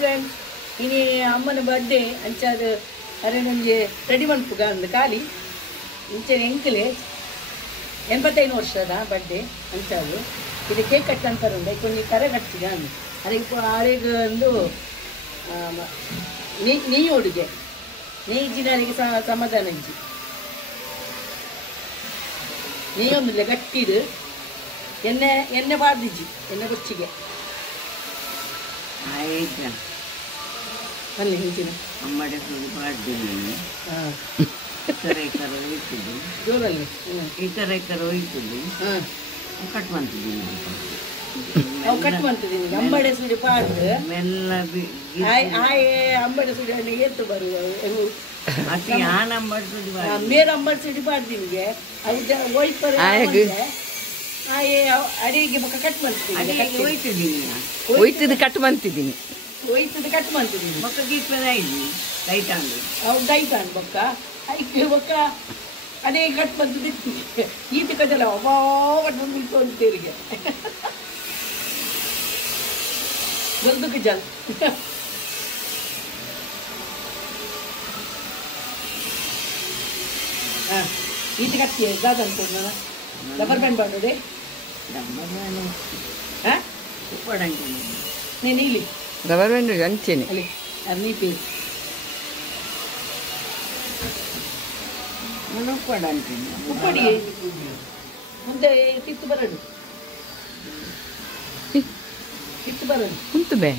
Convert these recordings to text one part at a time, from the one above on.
friends ಇನಿ ಅಮ್ಮನ birthday ಅಂಚಾದ ಅರೆ ನನಗೆ ರೆಡಿ ಮಾಡ್ಪುಗ ಅಂದು ಖಾಲಿ ಇಂಚೆ ಎಂಕಲೆ 85 ವರ್ಷದ ಬರ್ಡೇ ಅಂಚಾದು ಇದು ಕೇಕ್ ಕಟ್ ಅಂತಾರೆ కొన్ని ಕರೆ ಕಟ್ತಿಗ ಅಂದು ಅರೆ ಆರೆಗೆ ಒಂದು ನೀ ಹುಡುಗೆ ನೀ ಇಜ್ಜಿನರಿಗೆ ಸಮಾಧಾನ ಇಜ್ಜಿ ನೀ ಒಂದಿಲ್ಲ ಗಟ್ಟಿದು ಎಣ್ಣೆ ಬಾರ್ದಿಜ್ಜಿ ಎಣ್ಣೆ ರುಚಿಗೆ ಆಯ್ತಾ ಅಲ್ಲಿ ಹಿಂಚಿನ ಅಮ್ಮಡೆ ಬಾಡ್ತೀನಿ ಕರೆ ಹೋಯ್ತಿದ್ದು ಜೋರಲ್ಲಿ ಈ ಕರೆ ಹೋಯ್ತಿದ್ದು ಕಟ್ ಮಾಡ್ತಿದ್ದೀನಿ ಅವು ಕಟ್ ಮಾಡ್ತಿದ್ದೀನಿ ಅಂಬಡೆ ಸುಡಿ ಪಾಡ್ದು ಮೆಲ್ಲ ಆಯೆ ಅಂಬಡೆ ಸುಡಿ ಹಣ್ಣು ಏತು ಬರುವ ಮತ್ತೆ ಆ ನಂಬರ್ ಸುಡಿ ಮೇರ ಅಂಬಡೆ ಸುಡಿ ಪಾಡ್ದಿನಿಗೆ ಅದು ಹೋಯ್ತಾರೆ ಆಯೆ ಅಡಿಗೆ ಮಕ್ಕ ಕಟ್ ಮಾಡ್ತಿದ್ದೀನಿ ಹೋಯ್ತಿದ್ದು ಕಟ್ ಮಾಡ್ತಿದ್ದೀನಿ ಹೋಯ್ತದ ಕಟ್ ಮಾಡ್ತಿದ್ದೀನಿ ಮಕ್ಕ ಗೀಪದಾಯ್ತು ಲೈಟ್ ಅಂದು ಅವು ಡೈಟ್ ಅನ್ಬಕ್ಕ ಐಕೆ ಬಕ್ಕ ಅದೇ ಕಟ್ ಮಾಡ್ತಿದ್ದಿ ಈತ ಕಟ್ಟಲ್ಲ ಒಬ್ಬ ನಿಂತೇರಿಗೆ ಜಲ್ದಕ್ಕೆ ಜಲ್ ಹಾಂ ಈತ ಕಟ್ಟಿ ದಾದ ಅನ್ಕೊಂಡು ನಾನು ರಬ್ಬರ್ ಬ್ಯಾಂಡ್ ಮಾಡೋದೆ ಹಾಂ ಉಪ್ಪಡಂಗೆ ನೀನು ಇಲ್ಲಿ ರಬ್ಬರ್ ಬ್ಯಾಂಡ್ ಹಂಚೇನೆ ಅಲ್ಲಿ ಅದು ನೀ ಪೇಸ್ ನಾನು ಉಪ್ಪಡ ಅಂತೀನಿ ಉಪ್ಪಡಿ ಮುಂದೆ ಕಿತ್ತು ಬರಡು ಕಿತ್ತು ಬರಡು ಕುಂತು ಬೇ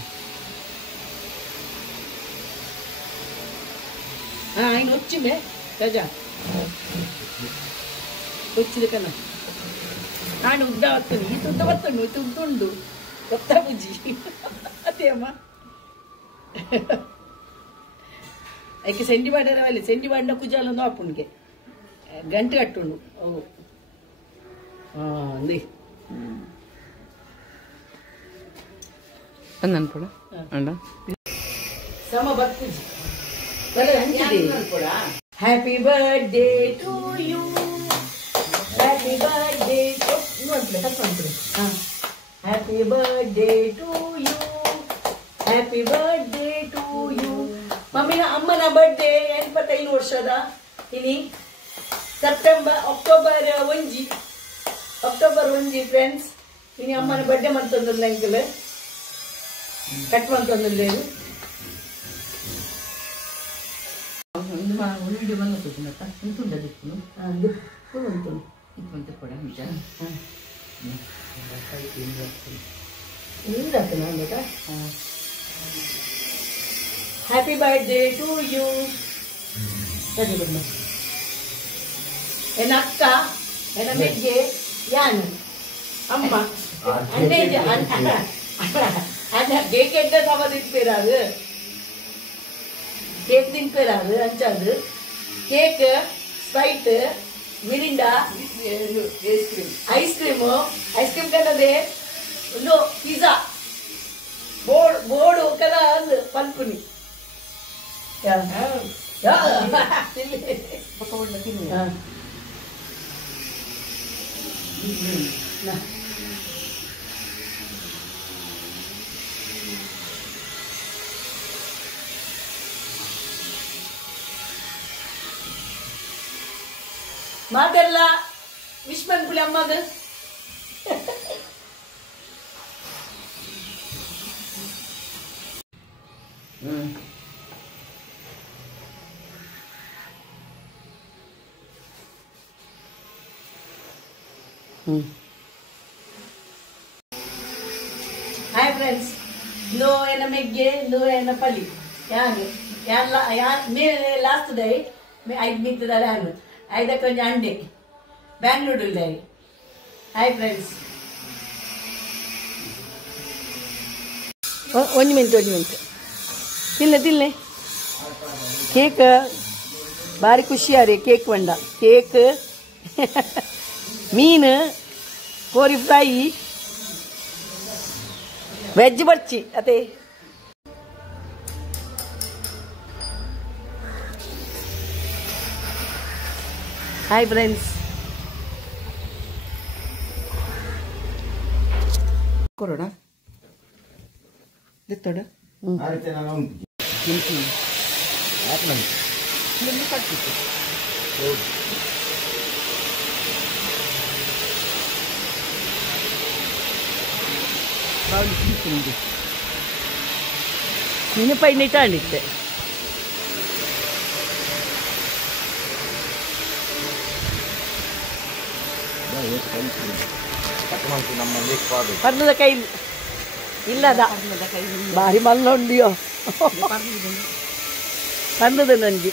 ಹಾಂ ಇನ್ನು ಹೊಚ್ಚಿಮೆ ರಜಾ ಹೊಚ್ಚಿದ ಕನ್ನ ನಾನು ಉದ್ದ ಬರ್ತೇನೆ ಇದು ಉದ್ದ ಬರ್ತಣ್ಣು ಇದು ಉದ್ದುಂಡು ಗೊತ್ತಾ ಬುಜ್ಜಿ ಅದೇ ಅಮ್ಮ ಅದಕ್ಕೆ ಸೆಂಡಿ ಬಾಡರವಲ್ಲಿ ಸೆಂಡಿ ಬಾಡಿನ ಕುಜಾಲೊಂದು ಆಪುಣಿಗೆ ಗಂಟೆ ಕಟ್ಟುಂಡು ಅವು ಹಾಂ ಅಂದಿ ಅನ್ಪಡ ಅಂಡ ಸಮ ಬರ್ತುಜಿ happy birthday to you happy birthday happy birthday to you happy birthday to you ಮಮ್ಮಿನ ಅಮ್ಮನ ಬರ್ಡೇ 85 ವರ್ಷದ ಇನಿ ಅಕ್ಟೋಬರ್ 1 ಫ್ರೆಂಡ್ಸ್ ಇನಿ ಅಮ್ಮನ ಬರ್ಡೇ ಮಂತಂದಿಲ್ಲ ಅಂಕಲ್ ಕಟ್ ಮಂತಂದಿಲ್ಲೇನು ವಿಡಿಯೋ ಬಂದು ಮತ್ತ ಇಂತುಂಡ ದಿಕ್ಕು ಉಂಟು ಇಂತು ಕೊಡ ನಿಜ ಹ್ಯಾಪಿ ಬರ್ಡೇ ಟು ಯು ಎನ್ನ ಅಕ್ಕ ಎನ್ನ ಮೆಗ್ಗೆ ಯಾನು ಅಮ್ಮ ಅಣ್ಣೆ ಅಣ್ಣ ಕೇಕ್ ಎಡ್ಡ ಸಮ ತಿಂಪೇರಾದು ಕೇಕ್ ತಿಂಪೇರಾದು ಅಂಚಾದು cake Sprite Mirinda ice cream ಕನ್ನದೆ ಒಂದು ಪಿಜ್ಜಾ ಬೋರ್ಡು ಕದ ಅಂದು ಪಲ್ಪುನಿ ಮಾತೆಲ್ಲ ವಿಶ್ ಪನ್ಪುಲಿ ಅಮ್ಮಗ ಹಾಯ್ ಫ್ರೆಂಡ್ಸ್ ನೋ ಎನ್ನ ಮೆಗ್ಗೆ ನೋ ಎನ್ನ ಪಲ್ಲಿ ಯಾನು ಲಾಸ್ಟ್ ಡೇ 5 ಮಿನಿಟ್ ಯಾನು 5 ಕೊಂಚ ಅಂಡೆ ಬ್ಯಾಂಗ್ಳೂರು ಇದ್ದಾರೆ ಹಾಯ್ ಫ್ರೆಂಡ್ಸ್ ಒಂದು ಮಿನಿಟ್ ತಿನ್ನೆ ಕೇಕ್ ಭಾರಿ ಖುಷಿಯಾರಿ ಕೇಕ್ ಬಂಡ ಕೇಕ್ ಮೀನು ಕೋರಿ ಫ್ರೈ ವೆಜ್ ಬರ್ಚಿ ಅದೇ ಹಾಯ್ ಫ್ರೆಂಡ್ಸ್ ಕೊರೋನಾ ನೀನು ಪೈನ ಇಟ್ಟಿತ್ತೆ ಪರ್ಣದ ಕೈ ಇಲ್ಲದ ಭಾರಿ ಮಲ್ಲ ಉಂಡಿಯೋ ಪರ್ಣದ ನಂಜಿ